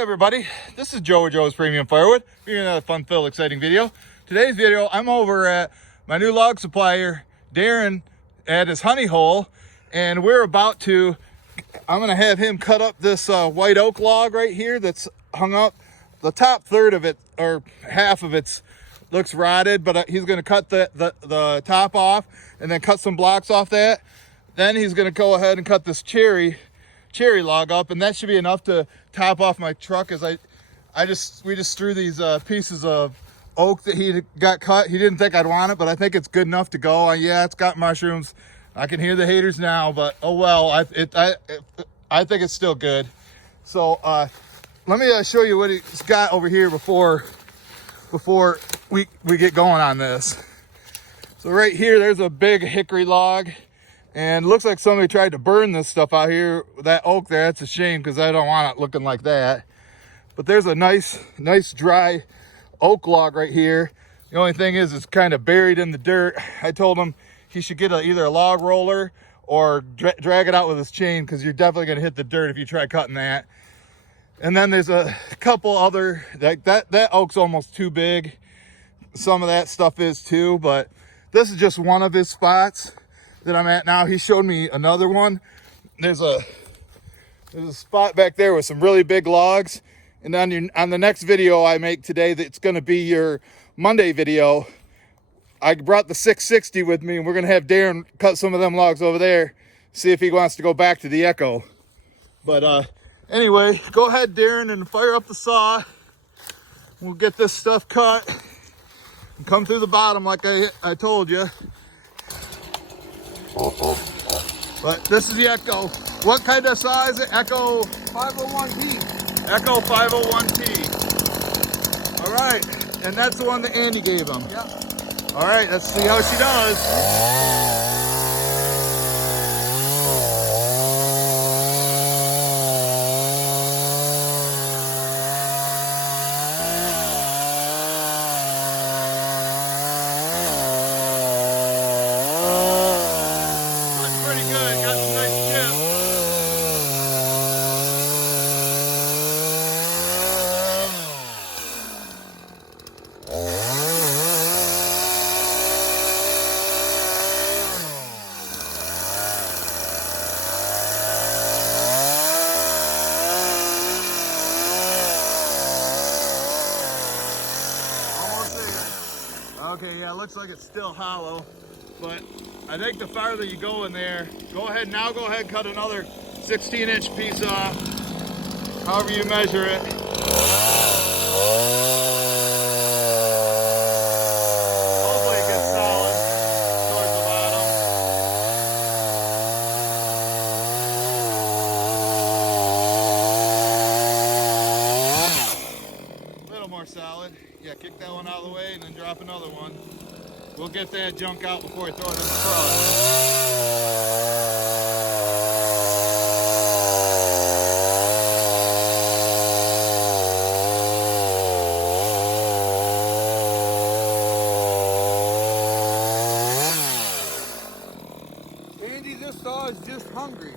everybody, this is Joe with Joe's Premium Firewood. We're another fun-filled, exciting video. Today's video, I'm over at my new log supplier, Darin, at his honey hole, and we're about to, I'm gonna have him cut up this white oak log right here that's hung up. The top third of it, or half of it, looks rotted, but he's gonna cut the top off and then cut some blocks off that. Then he's gonna go ahead and cut this cherry log up, and that should be enough to top off my truck. As we just threw these pieces of oak that he got cut. He didn't think I'd want it, but I think it's good enough to go. Yeah, it's got mushrooms. I can hear the haters now, but oh well. I think it's still good. So let me show you what he's got over here before we get going on this. So right here, there's a big hickory log. And it looks like somebody tried to burn this stuff out here. That oak there, that's a shame because I don't want it looking like that. But there's a nice dry oak log right here. The only thing is it's kind of buried in the dirt. I told him he should get either a log roller or drag it out with his chain, because you're definitely going to hit the dirt if you try cutting that. And then there's a couple other, like that oak's almost too big. Some of that stuff is too, but this is just one of his spots that I'm at now. He showed me another one. There's a spot back there with some really big logs. And on the next video I make today, that's going to be your Monday video, I brought the 660 with me, and we're going to have Darin cut some of them logs over there, see if he wants to go back to the Echo. But anyway, go ahead, Darin, and fire up the saw. We'll get this stuff cut and come through the bottom like I told you. But this is the Echo. What kind of saw is it? Echo 501P. Echo 501P. All right, and that's the one that Andy gave him. Yep. All right, let's see how she does. Okay, yeah, it looks like it's still hollow, but I think the farther you go in there, go ahead and cut another 16-inch piece off, however you measure it. Hopefully it gets solid towards the bottom. A little more solid. Yeah, kick that one out of the way and then drop another one. We'll get that junk out before I throw it in the truck. Andy, this saw is just hungry.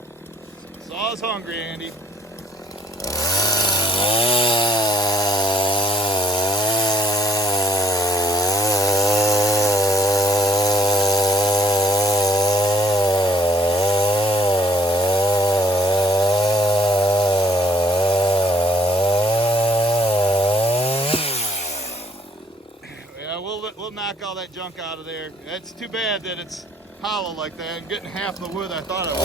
Saw's hungry, Andy. We'll knock all that junk out of there. It's too bad that it's hollow like that. I'm getting half the wood I thought it was.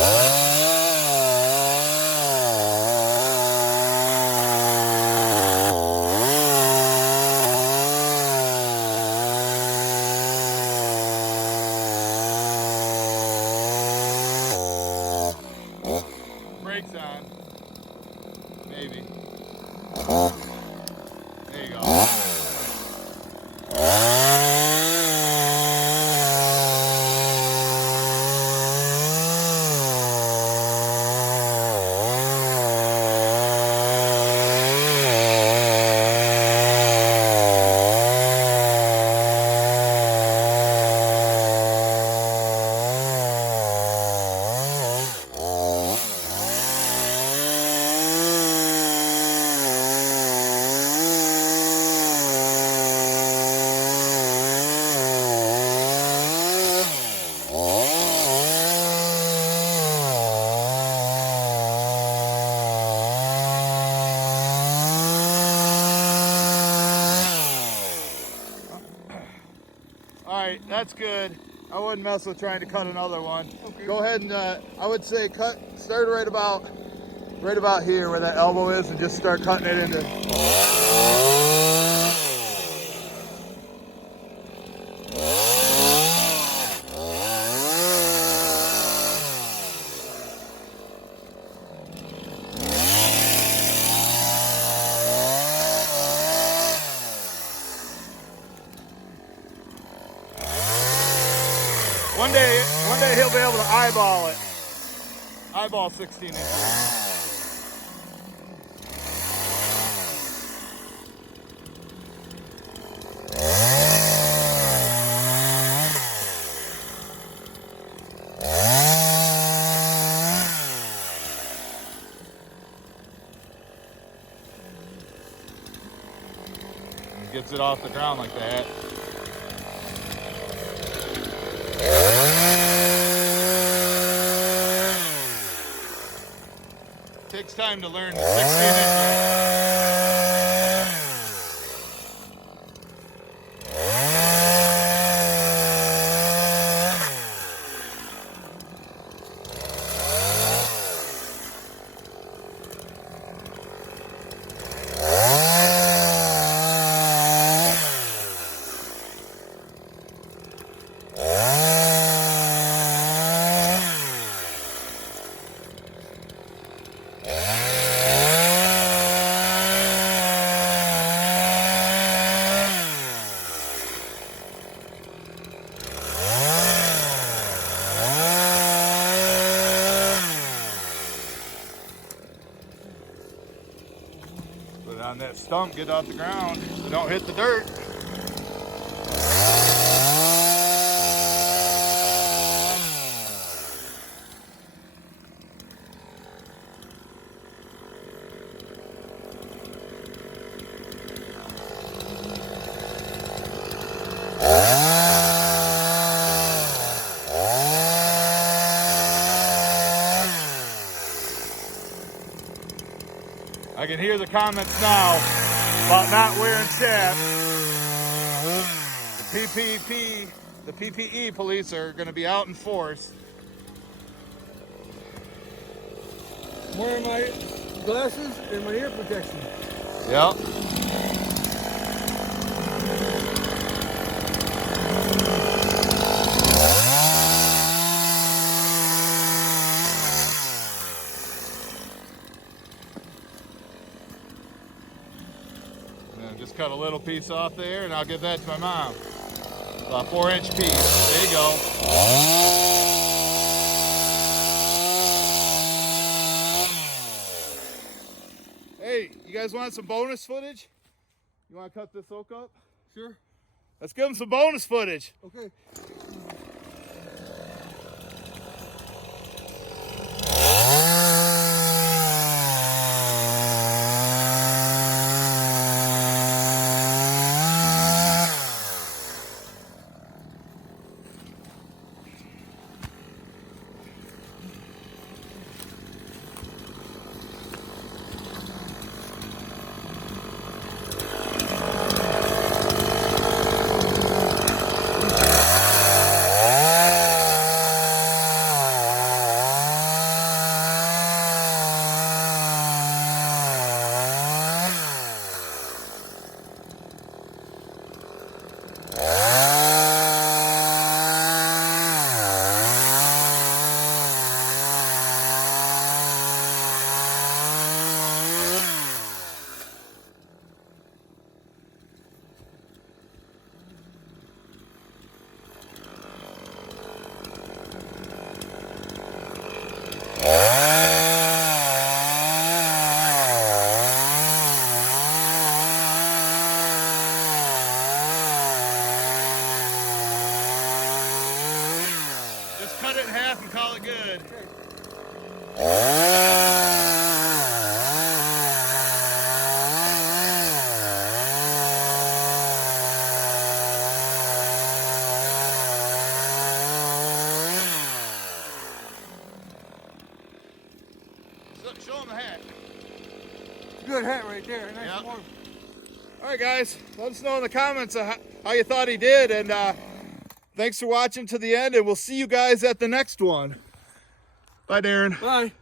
Brakes on. Maybe. There you go. right, that's good. I wouldn't mess with trying to cut another one. Okay. Go ahead and I would say start right about here where that elbow is, and just start cutting it into. One day he'll be able to eyeball 16 inches. And gets it off the ground like that. Takes time to learn 16 inches. Put it on that stump, get off the ground, so don't hit the dirt. I can hear the comments now about not wearing chaps. The PPE police are going to be out in force. I'm wearing my glasses and my ear protection. Yep. Just cut a little piece off there, and I'll give that to my mom. About a 4-inch piece. There you go. Hey, you guys want some bonus footage? You want to cut this oak up? Sure. Let's give them some bonus footage. Okay. Cut it in half and call it good. Show them the hat. Good hat right there. Nice Yep. and warm. All right, guys. Let us know in the comments how you thought he did, and Thanks for watching to the end, and we'll see you guys at the next one. Bye, Darin. Bye.